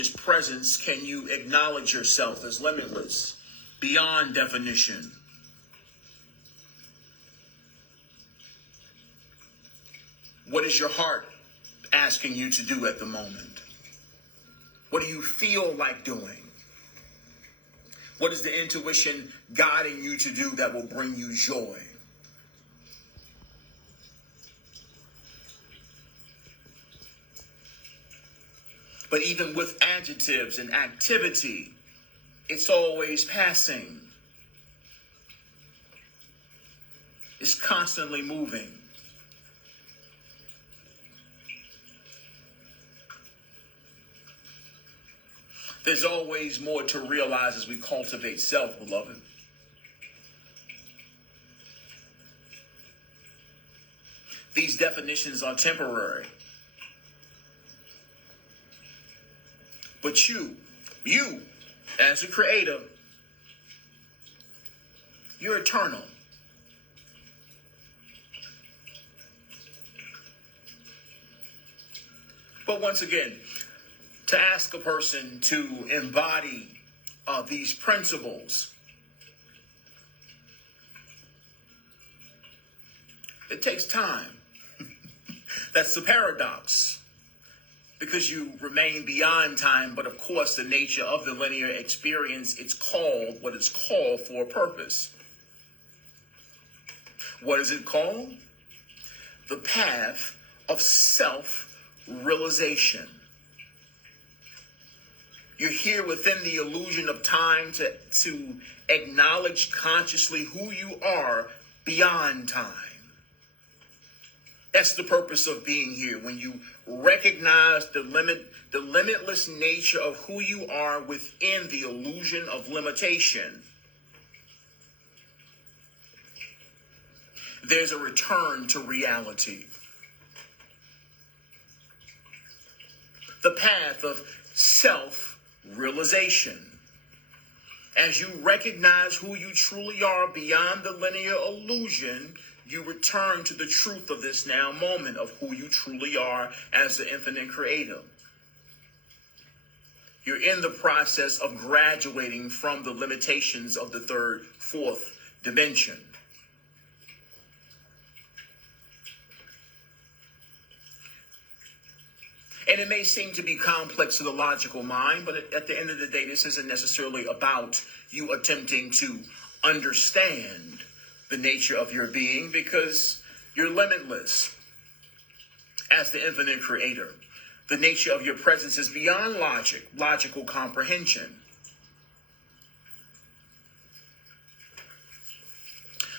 His presence can you acknowledge yourself as limitless, beyond definition. What is your heart asking you to do at the moment? What do you feel like doing? What is the intuition guiding you to do that will bring you joy? But even with adjectives and activity, it's always passing. It's constantly moving. There's always more to realize as we cultivate self, beloved. These definitions are temporary. But you, as a creator, you're eternal. But once again, to ask a person to embody these principles, it takes time. That's the paradox. Because you remain beyond time, but of course the nature of the linear experience, it's called what it's called for a purpose. What is it called? The path of self-realization. You're here within the illusion of time to acknowledge consciously who you are beyond time. That's the purpose of being here. When you recognize the limitless nature of who you are within the illusion of limitation, there's a return to reality. The path of self-realization. As you recognize who you truly are beyond the linear illusion, you return to the truth of this now moment of who you truly are as the infinite creator. You're in the process of graduating from the limitations of the third, fourth dimension. And it may seem to be complex to the logical mind, but at the end of the day, this isn't necessarily about you attempting to understand the nature of your being, because you're limitless as the infinite creator. The nature of your presence is beyond logical comprehension.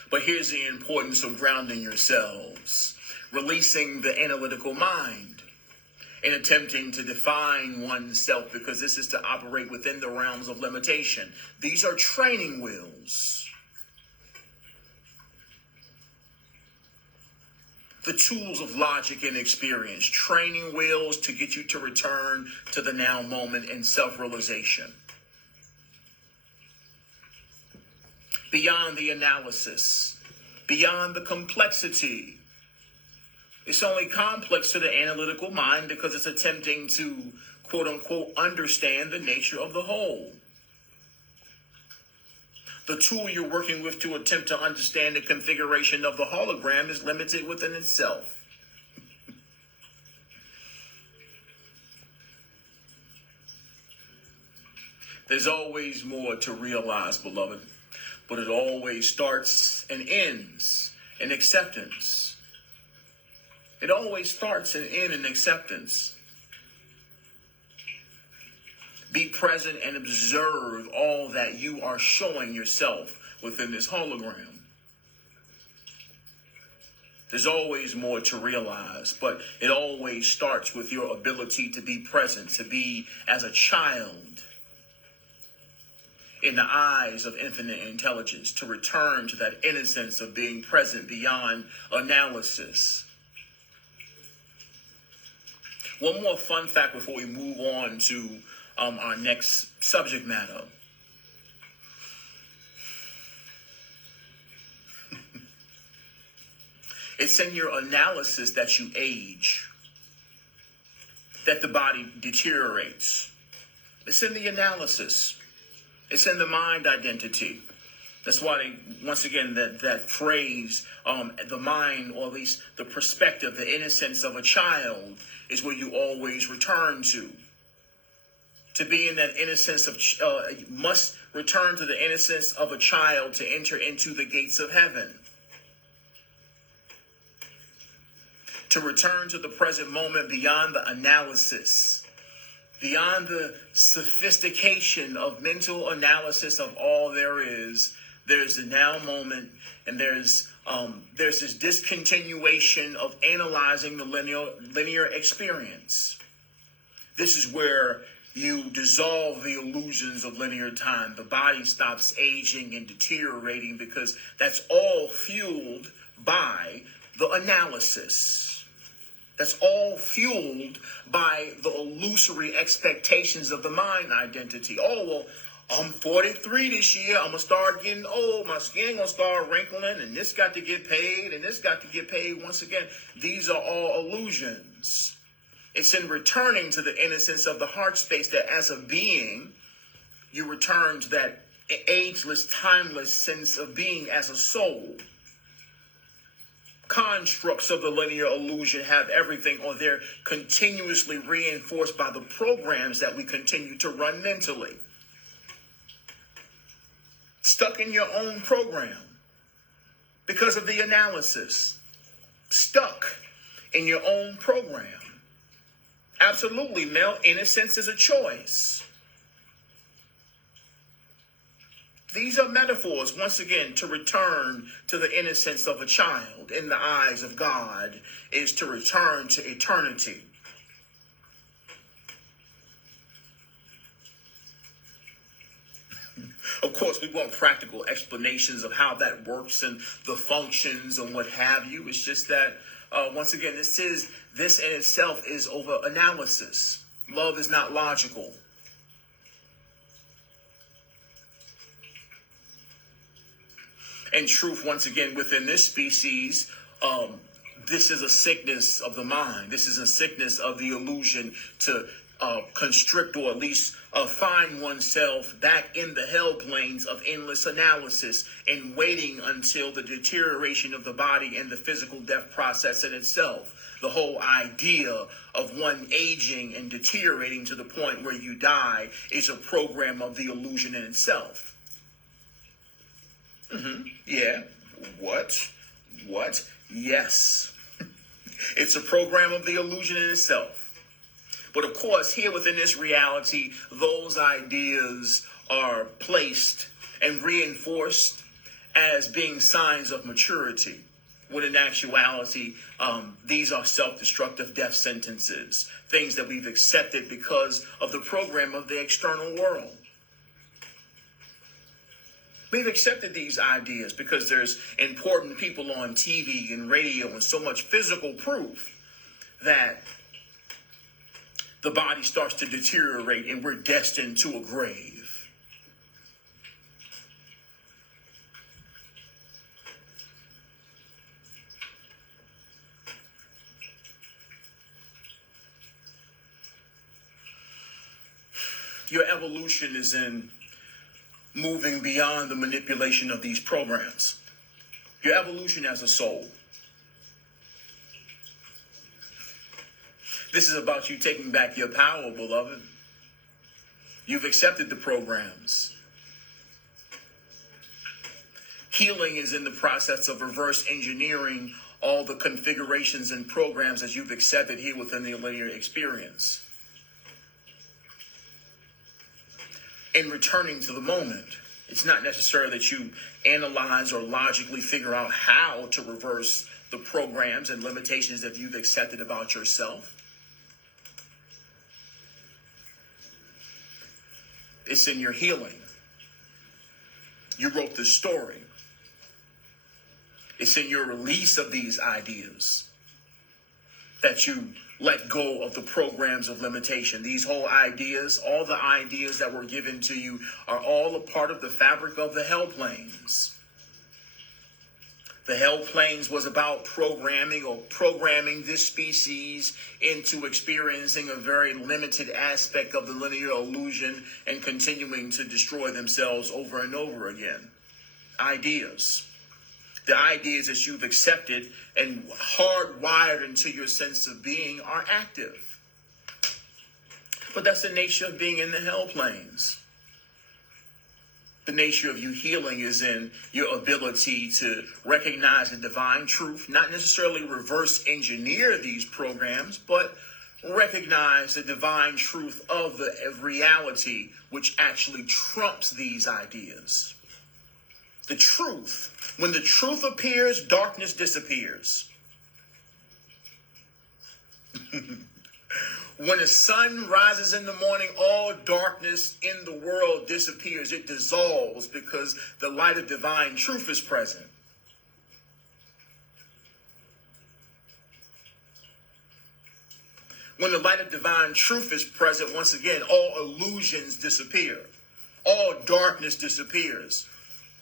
But here's the importance of grounding yourselves, releasing the analytical mind, and attempting to define oneself, because this is to operate within the realms of limitation. These are training wheels. The tools of logic and experience, training wheels to get you to return to the now moment and self-realization. Beyond the analysis, beyond the complexity. It's only complex to the analytical mind because it's attempting to, quote unquote, understand the nature of the whole. The tool you're working with to attempt to understand the configuration of the hologram is limited within itself. There's always more to realize, beloved, but it always starts and ends in acceptance. It always starts and ends in acceptance. Be present and observe all that you are showing yourself within this hologram. There's always more to realize, but it always starts with your ability to be present, to be as a child in the eyes of infinite intelligence, to return to that innocence of being present beyond analysis. One more fun fact before we move on to our next subject matter. It's in your analysis that you age, that the body deteriorates. It's in the analysis. It's in the mind identity. That's why they, once again, that phrase, the mind, or at least the perspective, the innocence of a child, is where you always return to. To be in that innocence of, you must return to the innocence of a child to enter into the gates of heaven. To return to the present moment beyond the analysis, beyond the sophistication of mental analysis of all there is. There's the now moment, and there's this discontinuation of analyzing the linear experience. This is where you dissolve the illusions of linear time. The body stops aging and deteriorating because that's all fueled by the analysis. That's all fueled by the illusory expectations of the mind identity. Oh, well, I'm 43 this year. I'm going to start getting old. My skin going to start wrinkling, and this got to get paid, and this got to get paid. Once again, these are all illusions. It's in returning to the innocence of the heart space that as a being, you return to that ageless, timeless sense of being as a soul. Constructs of the linear illusion have everything, or they're continuously reinforced by the programs that we continue to run mentally. Stuck in your own program because of the analysis. Stuck in your own program. Absolutely, Mel. Innocence is a choice. These are metaphors, once again, to return to the innocence of a child in the eyes of God is to return to eternity. Of course, we want practical explanations of how that works and the functions and what have you. It's just that, once again, this in itself is over analysis. Love is not logical. And truth, once again, within this species, this is a sickness of the mind. This is a sickness of the illusion to constrict, or at least find oneself back in the hell planes of endless analysis and waiting until the deterioration of the body and the physical death process in itself. The whole idea of one aging and deteriorating to the point where you die is a program of the illusion in itself. Yeah. What? Yes. It's a program of the illusion in itself. But of course, here within this reality, those ideas are placed and reinforced as being signs of maturity. When in actuality, these are self-destructive death sentences, things that we've accepted because of the program of the external world. We've accepted these ideas because there's important people on TV and radio and so much physical proof that the body starts to deteriorate and we're destined to a grave. Your evolution is in moving beyond the manipulation of these programs. Your evolution as a soul. This is about you taking back your power, beloved. You've accepted the programs. Healing is in the process of reverse engineering all the configurations and programs that you've accepted here within the linear experience. In returning to the moment, it's not necessary that you analyze or logically figure out how to reverse the programs and limitations that you've accepted about yourself. It's in your healing. You wrote this story. It's in your release of these ideas that you let go of the programs of limitation. These whole ideas, all the ideas that were given to you are all a part of the fabric of the hell planes. The hell planes was about programming this species into experiencing a very limited aspect of the linear illusion and continuing to destroy themselves over and over again. Ideas. The ideas that you've accepted and hardwired into your sense of being are active. But that's the nature of being in the hell planes. The nature of you healing is in your ability to recognize the divine truth, not necessarily reverse engineer these programs, but recognize the divine truth of the reality which actually trumps these ideas. The truth. When the truth appears, darkness disappears. When the sun rises in the morning, all darkness in the world disappears. It dissolves because the light of divine truth is present. When the light of divine truth is present, once again, all illusions disappear. All darkness disappears.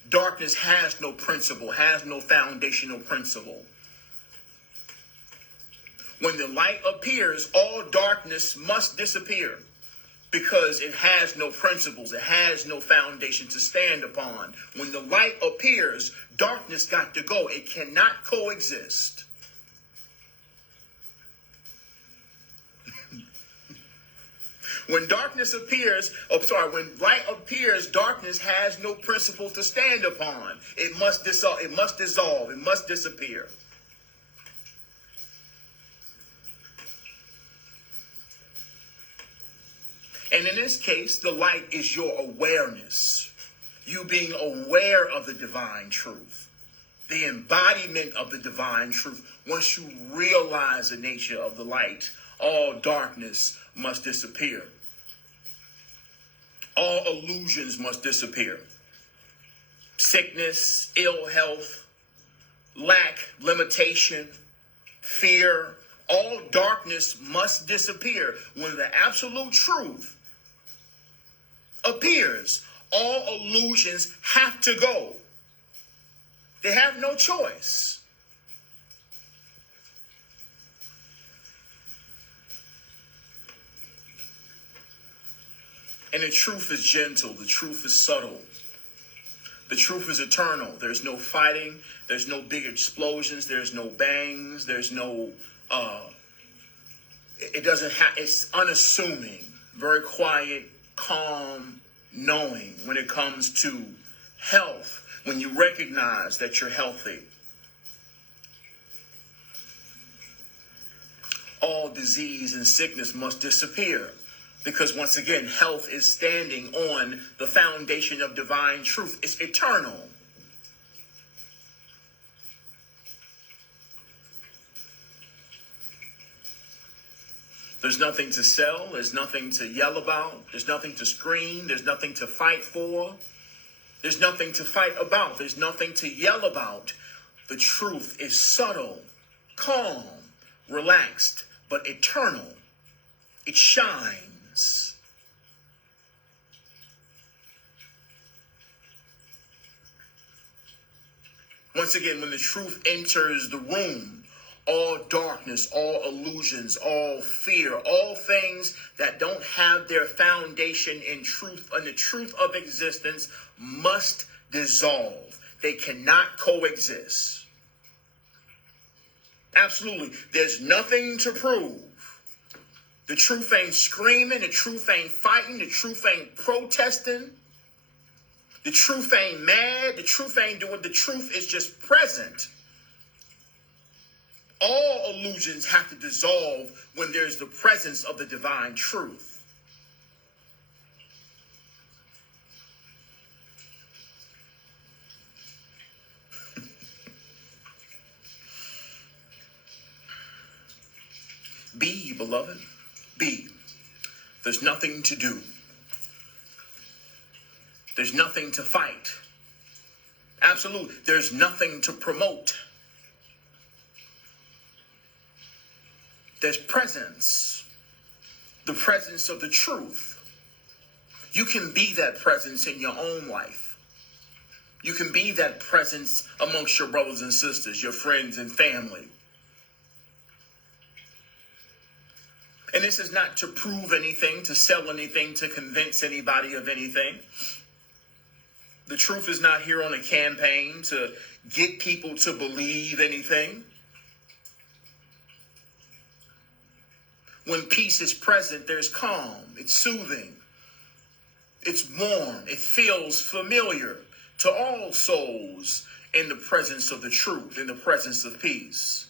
Darkness has no principle, has no foundational principle. When the light appears, all darkness must disappear because it has no principles. It has no foundation to stand upon. When the light appears, darkness got to go. It cannot coexist. When darkness appears, when light appears, darkness has no principle to stand upon. It must dissolve. It must disappear. And in this case, the light is your awareness. You being aware of the divine truth. The embodiment of the divine truth. Once you realize the nature of the light, all darkness must disappear. All illusions must disappear. Sickness, ill health, lack, limitation, fear, all darkness must disappear. When the absolute truth appears, all illusions have to go. They have no choice. And the truth is gentle. The truth is subtle. The truth is eternal. There's no fighting. There's no big explosions. There's no bangs. There's no, it's unassuming, very quiet, calm, knowing when it comes to health, when you recognize that you're healthy. All disease and sickness must disappear because, once again, health is standing on the foundation of divine truth. It's eternal. There's nothing to sell. There's nothing to yell about. There's nothing to scream. There's nothing to fight for. There's nothing to fight about. There's nothing to yell about. The truth is subtle, calm, relaxed, but eternal. It shines. Once again, when the truth enters the room, all darkness, all illusions, all fear, all things that don't have their foundation in truth and the truth of existence must dissolve. They cannot coexist. Absolutely. There's nothing to prove. The truth ain't screaming. The truth ain't fighting. The truth ain't protesting. The truth ain't mad. The truth ain't doing. The truth is just present. All illusions have to dissolve when there's the presence of the divine truth. Be, beloved, be. There's nothing to do. There's nothing to fight. Absolutely. There's nothing to promote. There's presence. The presence of the truth. You can be that presence in your own life. You can be that presence amongst your brothers and sisters, your friends and family. And this is not to prove anything, to sell anything, to convince anybody of anything. The truth is not here on a campaign to get people to believe anything. When peace is present, there's calm. It's soothing. It's warm. It feels familiar to all souls in the presence of the truth, in the presence of peace.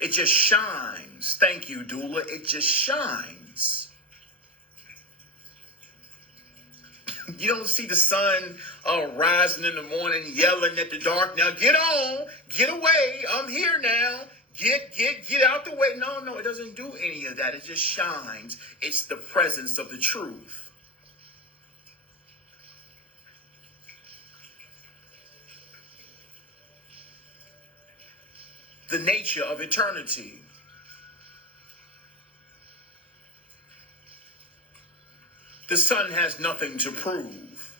It just shines. Thank you, Dula. It just shines. You don't see the sun rising in the morning, yelling at the dark. Now get on, get away. I'm here now. Get out the way. No, it doesn't do any of that. It just shines. It's the presence of the truth. The nature of eternity. The sun has nothing to prove.